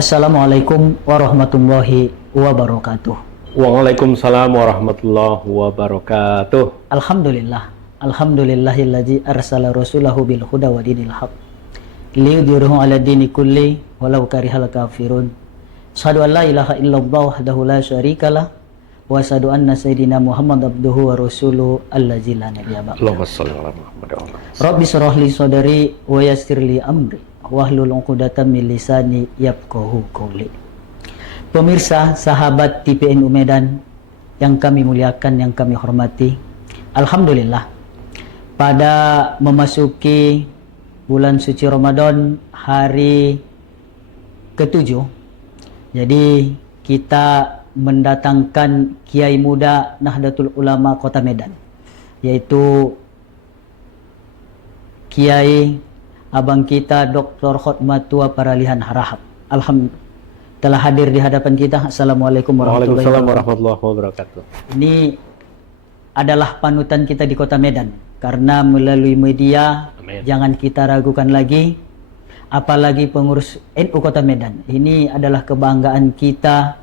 Assalamualaikum warahmatullahi wabarakatuh. Waalaikumsalam warahmatullahi wabarakatuh. Alhamdulillah. Alhamdulillahilladzi arsala rasulahu bil huda wa dinil haq liyudhhirahu 'ala dini kulli walau karihal kafirun. Asyhadu an la ilaha illallah wahdahu la syarikalah wa asyhadu anna sayyidina Muhammad abduhu wa rasuluhu allazi la nabiyya ba'dahu. Allahumma shalli ala Muhammad. Rabbi shrah li sadri wa yassir li amri wahlul 'uqdatam min lisani yafqahu qawli. Pemirsa, sahabat TPNU Medan yang kami muliakan, yang kami hormati, alhamdulillah pada memasuki bulan suci Ramadan hari ke-7, jadi kita mendatangkan Kiai Muda Nahdlatul Ulama Kota Medan, yaitu Kiai Abang kita Dr. Khotmatua Paralihan Harahap. Alhamdulillah telah hadir di hadapan kita. Assalamualaikum warahmatullahi wabarakatuh. Ini adalah panutan kita di Kota Medan, karena melalui media, Amin. Jangan kita ragukan lagi, apalagi pengurus NU Kota Medan. Ini adalah kebanggaan kita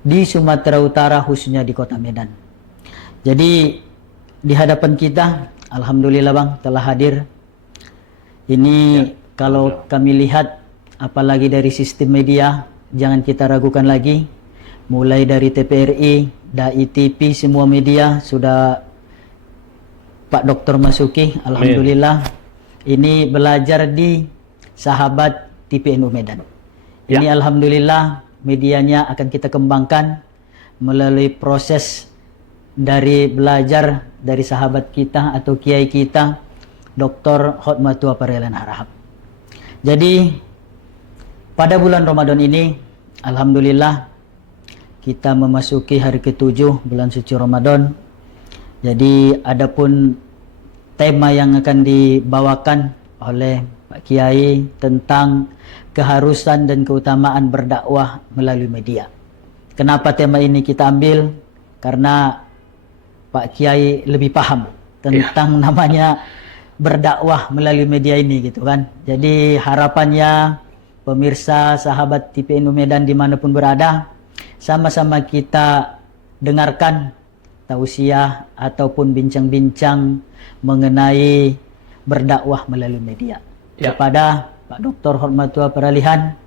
di Sumatera Utara, khususnya di Kota Medan. Jadi di hadapan kita, alhamdulillah Bang, telah hadir. Ini kalau kami lihat, apalagi dari sistem media, jangan kita ragukan lagi. Mulai dari TPRI, DAI TV, semua media sudah Pak Dokter masuki. Alhamdulillah. Ini belajar di sahabat TPNU Medan. Ini alhamdulillah medianya akan kita kembangkan melalui proses dari belajar dari sahabat kita atau kiai kita, Dr. Khotmatua Paralihan Harahap. Jadi pada bulan Ramadan ini, alhamdulillah kita memasuki hari ke-7 bulan suci Ramadan. Jadi adapun tema yang akan dibawakan oleh Pak Kiai tentang keharusan dan keutamaan berdakwah melalui media. Kenapa tema ini kita ambil? Karena Pak Kiai lebih paham tentang namanya berdakwah melalui media ini, gitu kan. Jadi harapannya pemirsa sahabat TPNU Medan dimanapun berada, sama-sama kita dengarkan tausiah ataupun bincang-bincang mengenai berdakwah melalui media. Kepada Pak Dr. Khotmatua Paralihan,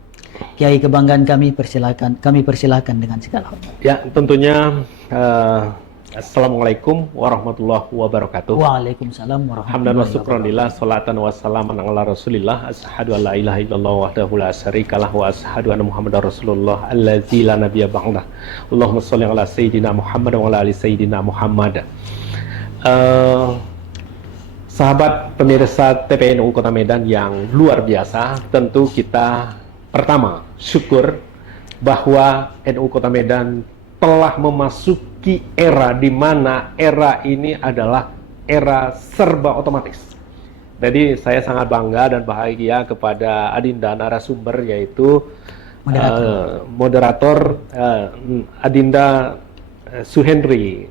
Kiai kebanggaan kami persilakan dengan segala hormat. Ya, tentunya Assalamualaikum warahmatullahi wabarakatuh. Waalaikumsalam warahmatullahi Hamdan wa wabarakatuh. syukranillah, salatan wa salaman ala rasulillah, asyhadu an la ilaha illallah wahdahu la syarikalah wa asyhadu anna muhammadar rasulullah allazi la nabiyya ba'dah. Allahumma sholli ala sayyidina Muhammad wa ala ali sayyidina Muhammad. Sahabat pemirsa TPNU Kota Medan yang luar biasa, tentu kita pertama syukur bahwa NU Kota Medan telah memasuki era di mana era ini adalah era serba otomatis. Jadi saya sangat bangga dan bahagia kepada Adinda narasumber, yaitu moderator Adinda Suhendri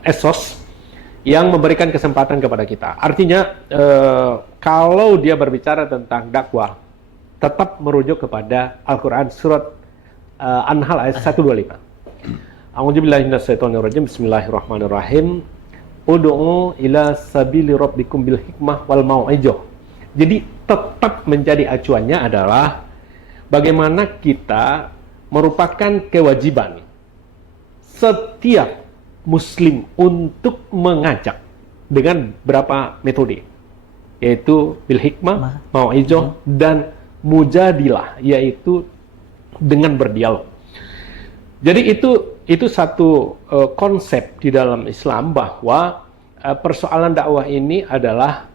Esos, yang memberikan kesempatan kepada kita. Artinya kalau dia berbicara tentang dakwah, tetap merujuk kepada Al-Quran surat An-Nahl ayat 125. A'udzubillahi minasyaitonirrajim. Bismillahirrahmanirrahim. Ud'u ila sabili rabbikum bil hikmah wal mau'izah. Jadi tetap menjadi acuannya adalah bagaimana kita merupakan kewajiban setiap muslim untuk mengajak dengan berapa metode, yaitu bil hikmah, mau'izah, dan mujadilah, yaitu dengan berdialog. Jadi itu satu konsep di dalam Islam, bahwa persoalan dakwah ini adalah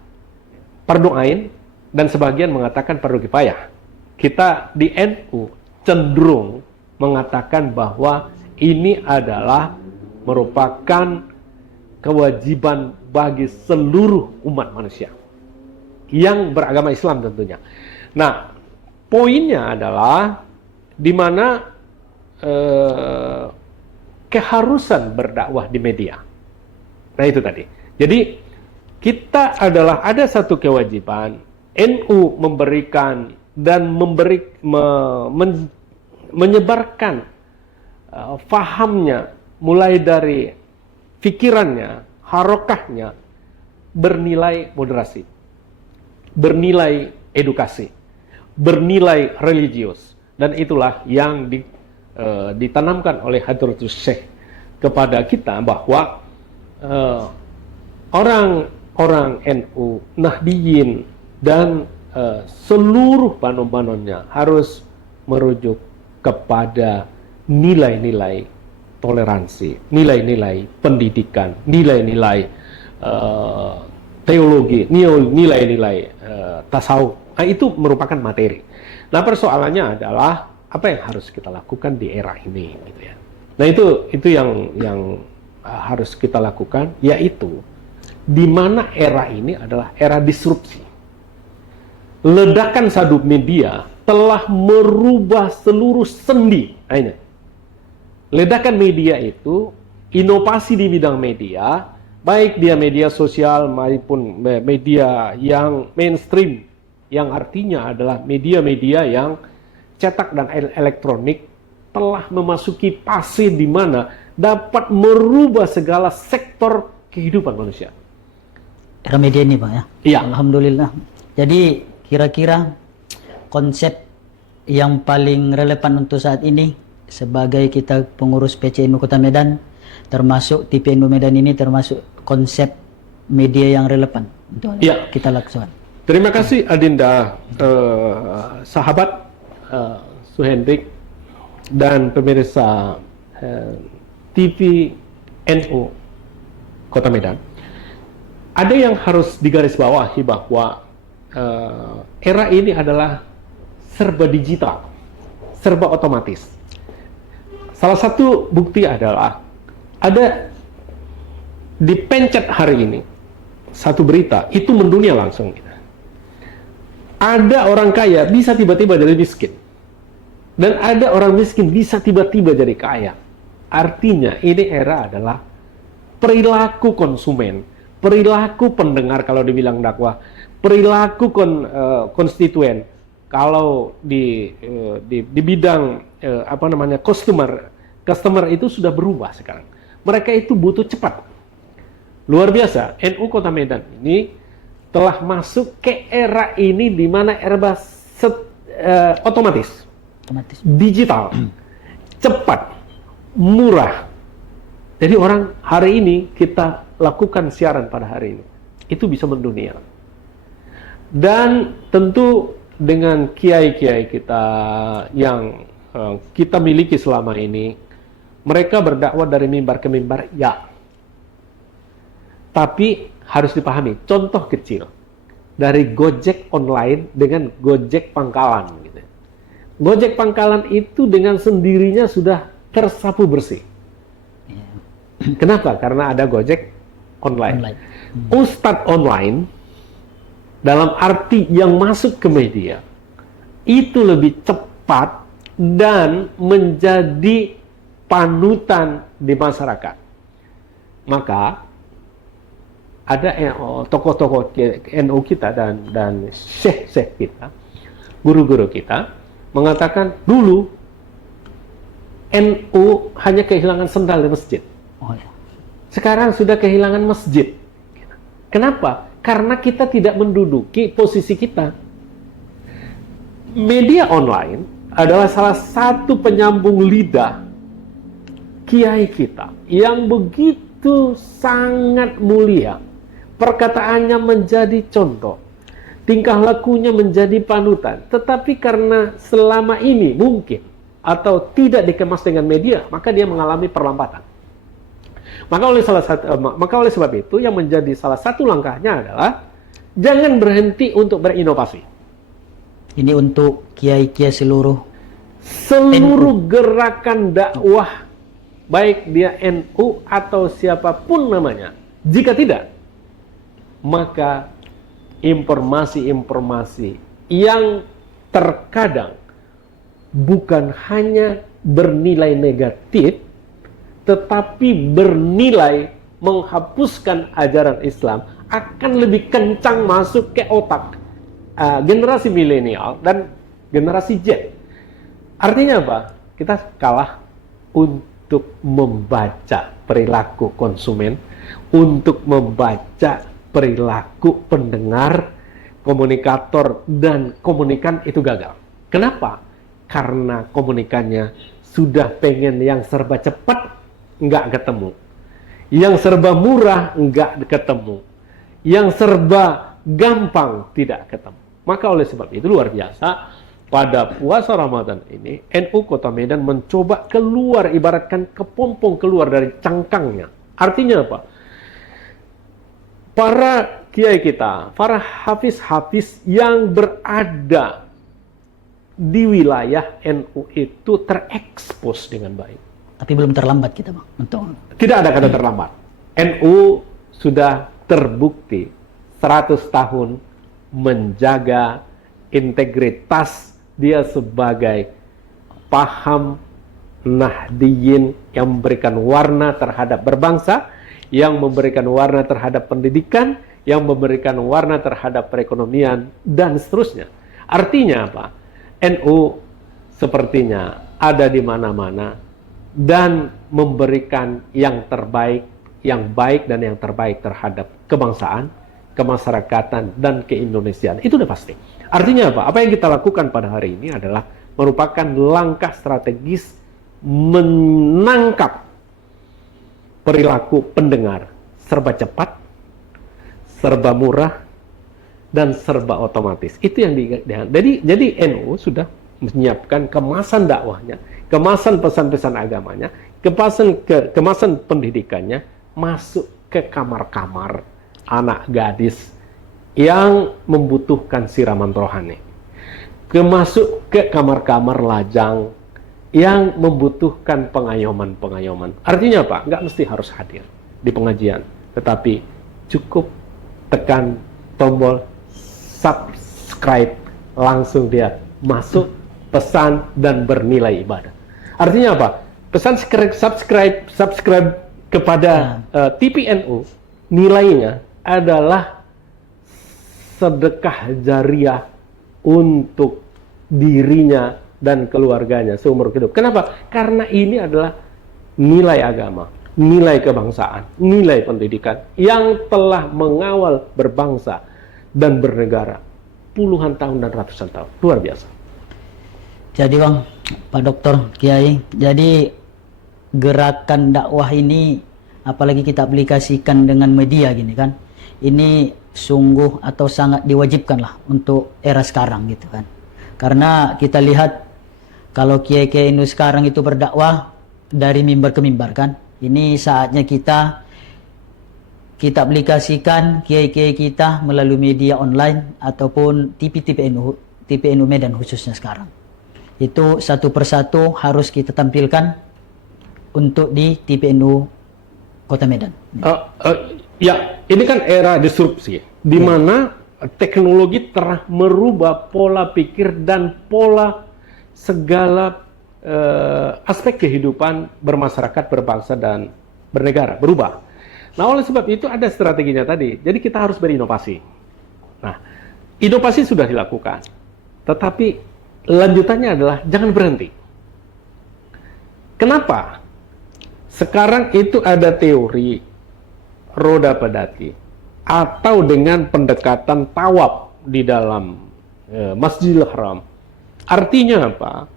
fardu ain, dan sebagian mengatakan fardu kifayah. Kita di NU cenderung mengatakan bahwa ini adalah merupakan kewajiban bagi seluruh umat manusia yang beragama Islam tentunya. Nah, poinnya adalah di mana keharusan berdakwah di media. Nah, itu tadi. Jadi kita adalah ada satu kewajiban, NU memberikan dan menyebarkan fahamnya mulai dari pikirannya, harokahnya bernilai moderasi, bernilai edukasi, bernilai religius, dan itulah yang ditanamkan oleh Hadratus Syekh kepada kita bahwa orang-orang NU, Nahdiyin dan seluruh banon-banonnya harus merujuk kepada nilai-nilai toleransi, nilai-nilai pendidikan, nilai-nilai teologi, nilai-nilai tasawuf. Nah, itu merupakan materi. Nah, persoalannya adalah apa yang harus kita lakukan di era ini, gitu ya. Nah, itu yang harus kita lakukan, yaitu di mana era ini adalah era disrupsi. Ledakan sadu media telah merubah seluruh sendi. Nah, ini. Ledakan media itu, inovasi di bidang media, baik dia media sosial maupun media yang mainstream, yang artinya adalah media-media yang cetak dan elektronik, telah memasuki fase di mana dapat merubah segala sektor kehidupan manusia. Era media ini, Pak, ya? Iya. Alhamdulillah. Jadi kira-kira konsep yang paling relevan untuk saat ini sebagai kita pengurus PCNU Kota Medan, termasuk TPNU Medan ini, termasuk konsep media yang relevan untuk kita lakukan. Terima kasih Adinda, sahabat Suhendrik dan pemirsa TV NU Kota Medan. Ada yang harus digarisbawahi bahwa era ini adalah serba digital, serba otomatis. Salah satu bukti adalah ada dipencet hari ini satu berita, itu mendunia langsung. Ada orang kaya bisa tiba-tiba jadi miskin, dan ada orang miskin bisa tiba-tiba jadi kaya. Artinya ini era adalah perilaku konsumen, perilaku pendengar kalau dibilang dakwah, perilaku konstituen. Kalau di bidang customer itu sudah berubah sekarang. Mereka itu butuh cepat. Luar biasa. NU Kota Medan ini telah masuk ke era ini di mana era otomatis, digital, cepat, murah. Jadi orang hari ini kita lakukan siaran pada hari ini, itu bisa mendunia. Dan tentu dengan kiai-kiai kita yang kita miliki selama ini, mereka berdakwah dari mimbar ke mimbar, ya. Tapi harus dipahami, contoh kecil dari Gojek online dengan Gojek pangkalan. Gitu. Gojek pangkalan itu dengan sendirinya sudah tersapu bersih. Kenapa? Karena ada Gojek online. Ustadz online, dalam arti yang masuk ke media, itu lebih cepat dan menjadi panutan di masyarakat. Maka ada tokoh-tokoh NU kita dan syekh-syekh kita, guru-guru kita, mengatakan dulu NU hanya kehilangan sendal di masjid. Sekarang sudah kehilangan masjid. Kenapa? Karena kita tidak menduduki posisi kita. Media online adalah salah satu penyambung lidah kiai kita yang begitu sangat mulia. Perkataannya menjadi contoh, tingkah lakunya menjadi panutan. Tetapi karena selama ini mungkin atau tidak dikemas dengan media, maka dia mengalami perlambatan. Maka oleh sebab itu yang menjadi salah satu langkahnya adalah jangan berhenti untuk berinovasi. Ini untuk kiai-kiai seluruh gerakan dakwah, baik dia NU atau siapapun namanya. Jika tidak, maka informasi-informasi yang terkadang bukan hanya bernilai negatif, tetapi bernilai menghapuskan ajaran Islam akan lebih kencang masuk ke otak generasi milenial dan generasi Z. Artinya apa? Kita kalah untuk membaca perilaku konsumen, untuk membaca perilaku pendengar, komunikator, dan komunikan itu gagal. Kenapa? Karena komunikannya sudah pengen yang serba cepat, nggak ketemu. Yang serba murah, nggak ketemu. Yang serba gampang, tidak ketemu. Maka oleh sebab itu luar biasa, pada puasa Ramadan ini, NU Kota Medan mencoba keluar, ibaratkan kepompong keluar dari cangkangnya. Artinya apa? Para kiai kita, para hafiz-hafiz yang berada di wilayah NU itu terekspos dengan baik. Tapi belum terlambat kita, Bang. Untuk Tidak ada kata terlambat. NU sudah terbukti 100 tahun menjaga integritas dia sebagai paham Nahdiyin yang memberikan warna terhadap berbangsa, yang memberikan warna terhadap pendidikan, yang memberikan warna terhadap perekonomian, dan seterusnya. Artinya apa? NU sepertinya ada di mana-mana dan memberikan yang terbaik, yang baik dan yang terbaik terhadap kebangsaan, kemasyarakatan, dan keindonesiaan. Itu udah pasti. Artinya apa? Apa yang kita lakukan pada hari ini adalah merupakan langkah strategis menangkap perilaku pendengar serba cepat, serba murah, dan serba otomatis. Itu yang jadi NU sudah menyiapkan kemasan dakwahnya, kemasan pesan-pesan agamanya, kemasan pendidikannya masuk ke kamar-kamar anak gadis yang membutuhkan siraman rohani, masuk ke kamar-kamar lajang yang membutuhkan pengayoman-pengayoman. Artinya apa? Nggak mesti harus hadir di pengajian, tetapi cukup tekan tombol subscribe, langsung dia masuk, pesan, dan bernilai ibadah. Artinya apa? Pesan subscribe kepada TPNU, nilainya adalah sedekah jariah untuk dirinya dan keluarganya seumur hidup. Kenapa? Karena ini adalah nilai agama, nilai kebangsaan, nilai pendidikan yang telah mengawal berbangsa dan bernegara puluhan tahun dan ratusan tahun. Luar biasa. Jadi Bang, Pak Dokter, Kiai, jadi gerakan dakwah ini apalagi kita aplikasikan dengan media gini kan, ini sungguh atau sangat diwajibkan lah untuk era sekarang gitu kan. Karena kita lihat kalau kiai-kiai ini sekarang itu berdakwah dari mimbar ke mimbar kan, ini saatnya kita aplikasikan kiai-kiai kita melalui media online ataupun TPNU Medan khususnya sekarang. Itu satu persatu harus kita tampilkan untuk di TPNU Kota Medan. Ya, ini kan era disrupsi, di mana teknologi telah merubah pola pikir dan pola segala aspek kehidupan bermasyarakat, berbangsa, dan bernegara, berubah. Nah, oleh sebab itu ada strateginya tadi. Jadi kita harus berinovasi. Nah, inovasi sudah dilakukan, tetapi lanjutannya adalah jangan berhenti. Kenapa? Sekarang itu ada teori roda pedati atau dengan pendekatan tawaf di dalam Masjidil Haram. Artinya apa?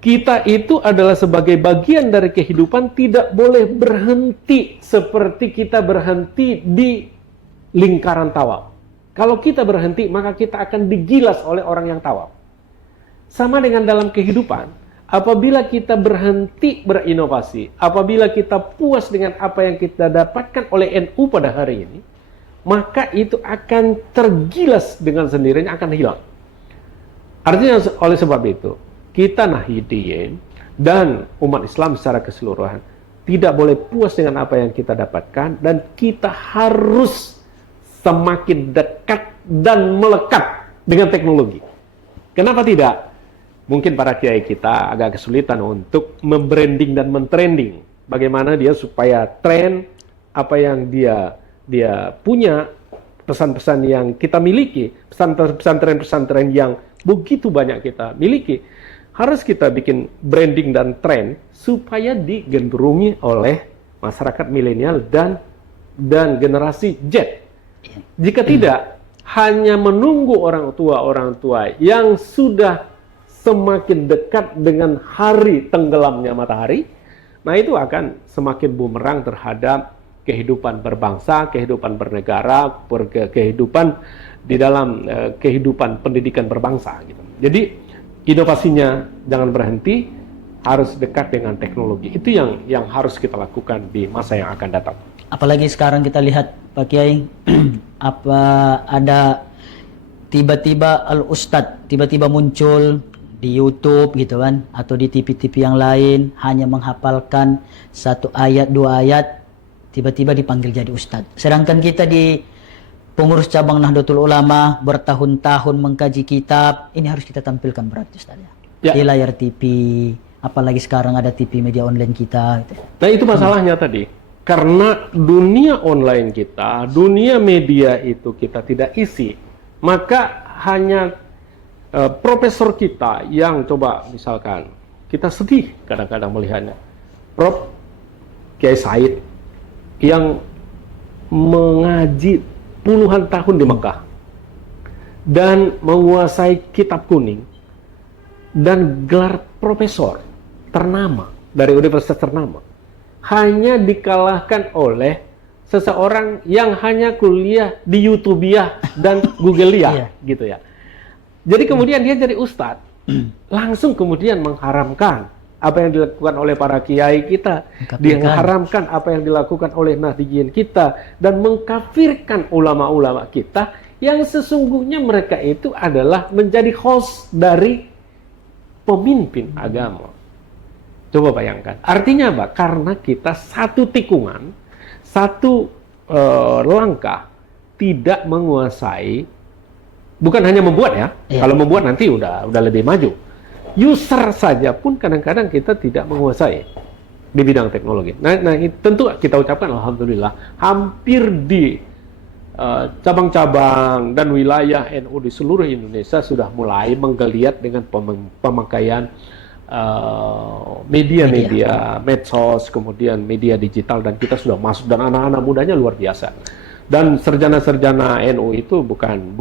Kita itu adalah sebagai bagian dari kehidupan tidak boleh berhenti seperti kita berhenti di lingkaran tawaf. Kalau kita berhenti, maka kita akan digilas oleh orang yang tawaf. Sama dengan dalam kehidupan, apabila kita berhenti berinovasi, apabila kita puas dengan apa yang kita dapatkan oleh NU pada hari ini, maka itu akan tergilas dengan sendirinya, akan hilang. Artinya oleh sebab itu, kita Nahdiyin dan umat Islam secara keseluruhan tidak boleh puas dengan apa yang kita dapatkan, dan kita harus semakin dekat dan melekat dengan teknologi. Kenapa tidak? Mungkin para kiai kita agak kesulitan untuk membranding dan mentrending. Bagaimana dia supaya tren apa yang dia punya, pesan-pesan yang kita miliki, pesantren-pesantren yang begitu banyak kita miliki, harus kita bikin branding dan tren supaya digandrungi oleh masyarakat milenial dan generasi Z. Jika tidak, hanya menunggu orang tua yang sudah semakin dekat dengan hari tenggelamnya matahari, nah itu akan semakin bumerang terhadap kehidupan berbangsa, kehidupan bernegara, kehidupan di dalam kehidupan pendidikan berbangsa gitu. Jadi inovasinya jangan berhenti, harus dekat dengan teknologi. Itu yang harus kita lakukan di masa yang akan datang. Apalagi sekarang kita lihat Pak Kiai, apa ada tiba-tiba Al-Ustadz tiba-tiba muncul di YouTube gitu kan, atau di TV-TV yang lain, hanya menghafalkan 1 ayat 2 ayat, tiba-tiba dipanggil jadi Ustadz. Sedangkan kita di pengurus cabang Nahdlatul Ulama bertahun-tahun mengkaji kitab, ini harus kita tampilkan berarti Ustadz ya. Di layar TV, apalagi sekarang ada TV media online kita gitu. Nah itu masalahnya tadi, karena dunia online kita, dunia media itu kita tidak isi, maka hanya profesor kita yang coba, misalkan kita sedih kadang-kadang melihatnya, Prof Kiai Said yang mengaji puluhan tahun di Mekah dan menguasai kitab kuning dan gelar profesor ternama dari universitas ternama, hanya dikalahkan oleh seseorang yang hanya kuliah di YouTubiah dan Googleia gitu ya. Jadi kemudian dia jadi ustadz, langsung kemudian mengharamkan apa yang dilakukan oleh para kiai kita, dia mengharamkan apa yang dilakukan oleh Nahdliyin kita, dan mengkafirkan ulama-ulama kita yang sesungguhnya mereka itu adalah menjadi host dari pemimpin agama. Coba bayangkan, artinya apa? Karena kita satu tikungan, satu langkah tidak menguasai, bukan hanya membuat ya, kalau membuat nanti udah lebih maju. User saja pun kadang-kadang kita tidak menguasai di bidang teknologi. Nah tentu kita ucapkan alhamdulillah, hampir di cabang-cabang dan wilayah NU di seluruh Indonesia sudah mulai menggeliat dengan pemakaian media-media, medsos, kemudian media digital, dan kita sudah masuk, dan anak-anak mudanya luar biasa. Dan sarjana-sarjana NU itu bukan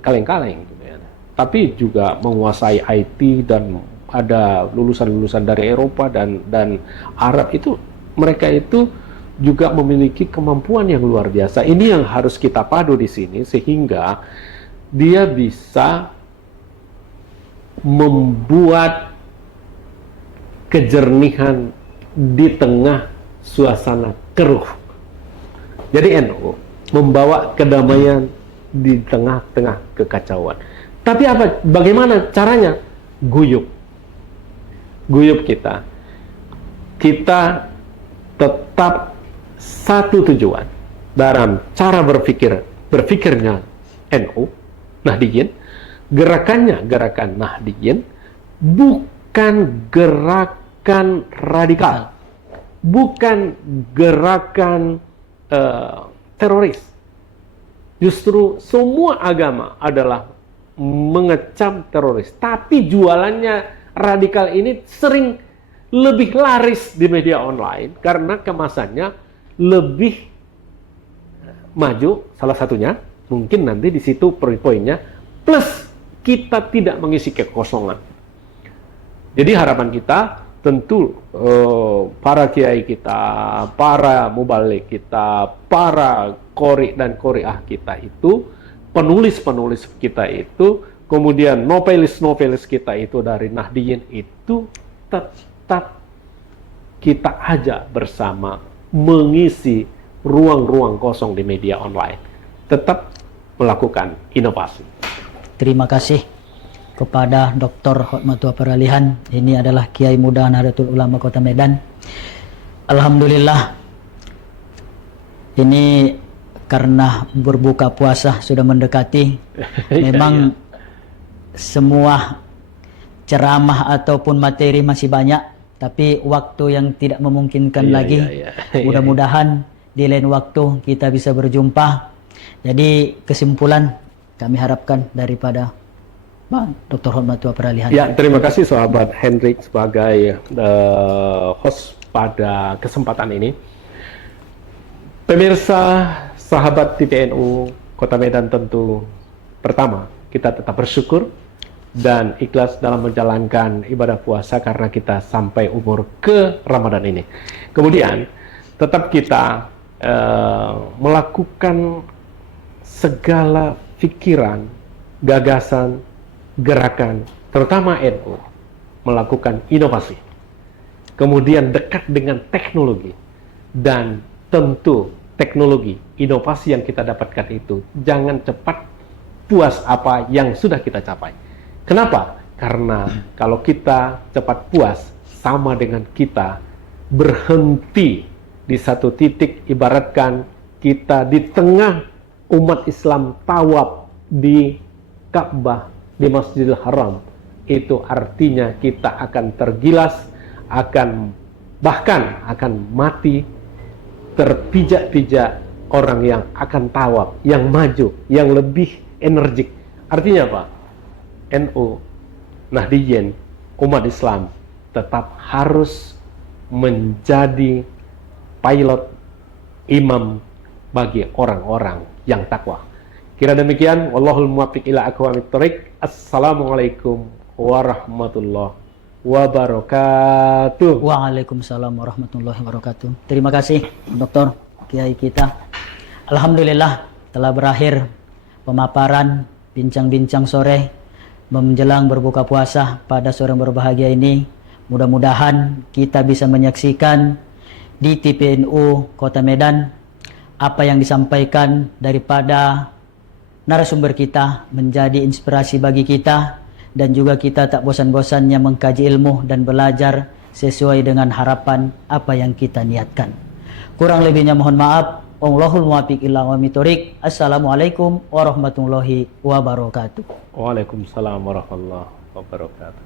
kaleng-kaleng gitu ya, tapi juga menguasai IT, dan ada lulusan-lulusan dari Eropa dan Arab itu, mereka itu juga memiliki kemampuan yang luar biasa. Ini yang harus kita padu di sini sehingga dia bisa membuat kejernihan di tengah suasana keruh. Jadi NU membawa kedamaian di tengah-tengah kekacauan. Tapi bagaimana caranya? Guyup kita. Kita tetap satu tujuan dalam cara berpikirnya NU, Nahdliyin, gerakan Nahdliyin bukan gerakan radikal, bukan gerakan teroris. Justru semua agama adalah mengecam teroris, tapi jualannya radikal ini sering lebih laris di media online karena kemasannya lebih maju. Salah satunya mungkin nanti di situ poin-poinnya, plus kita tidak mengisi kekosongan. Jadi harapan kita tentu para kiai kita, para mubalik kita, para qori dan qoriah kita itu, penulis-penulis kita itu, kemudian novelis-novelis kita itu dari Nahdliyin itu tetap kita ajak bersama mengisi ruang-ruang kosong di media online. Tetap melakukan inovasi. Terima kasih kepada Dr. Hotmatua Peralihan. Ini adalah Kiai Muda Nahdlatul Ulama Kota Medan. Alhamdulillah, ini karena berbuka puasa sudah mendekati, memang semua ceramah ataupun materi masih banyak, tapi waktu yang tidak memungkinkan lagi. Mudah-mudahan di lain waktu kita bisa berjumpa. Jadi kesimpulan kami harapkan daripada Pak Dr. Hormatua Peralihan. Ya, terima kasih sahabat Hendrik sebagai host pada kesempatan ini. Pemirsa, sahabat TPNU Kota Medan, tentu pertama kita tetap bersyukur dan ikhlas dalam menjalankan ibadah puasa karena kita sampai umur ke Ramadan ini. Kemudian tetap kita melakukan segala pikiran, gagasan, gerakan, terutama NU, melakukan inovasi. Kemudian dekat dengan teknologi. Dan tentu teknologi, inovasi yang kita dapatkan itu jangan cepat puas apa yang sudah kita capai. Kenapa? Karena kalau kita cepat puas, sama dengan kita berhenti di satu titik, ibaratkan kita di tengah umat Islam tawaf di Ka'bah, di Masjidil Haram. Itu artinya kita akan tergilas, bahkan akan mati, terpijak-pijak orang yang akan tawaf, yang maju, yang lebih energik. Artinya apa? NU, Nahdliyin, umat Islam tetap harus menjadi pilot, imam bagi orang-orang yang takwa. Kira demikian, wallahul muwaffiq ila aqwamit thoriq. Assalamualaikum warahmatullahi wabarakatuh. Waalaikumsalam warahmatullahi wabarakatuh. Terima kasih Dokter Kiai kita. Alhamdulillah telah berakhir pemaparan bincang-bincang sore menjelang berbuka puasa pada sore yang berbahagia ini. Mudah-mudahan kita bisa menyaksikan di TPNU Kota Medan apa yang disampaikan daripada narasumber kita menjadi inspirasi bagi kita, dan juga kita tak bosan-bosannya mengkaji ilmu dan belajar sesuai dengan harapan apa yang kita niatkan. Kurang lebihnya mohon maaf. Wallahul muwaffiq ila aqwamit thoriq. Assalamualaikum warahmatullahi wabarakatuh. Waalaikumsalam warahmatullahi wabarakatuh.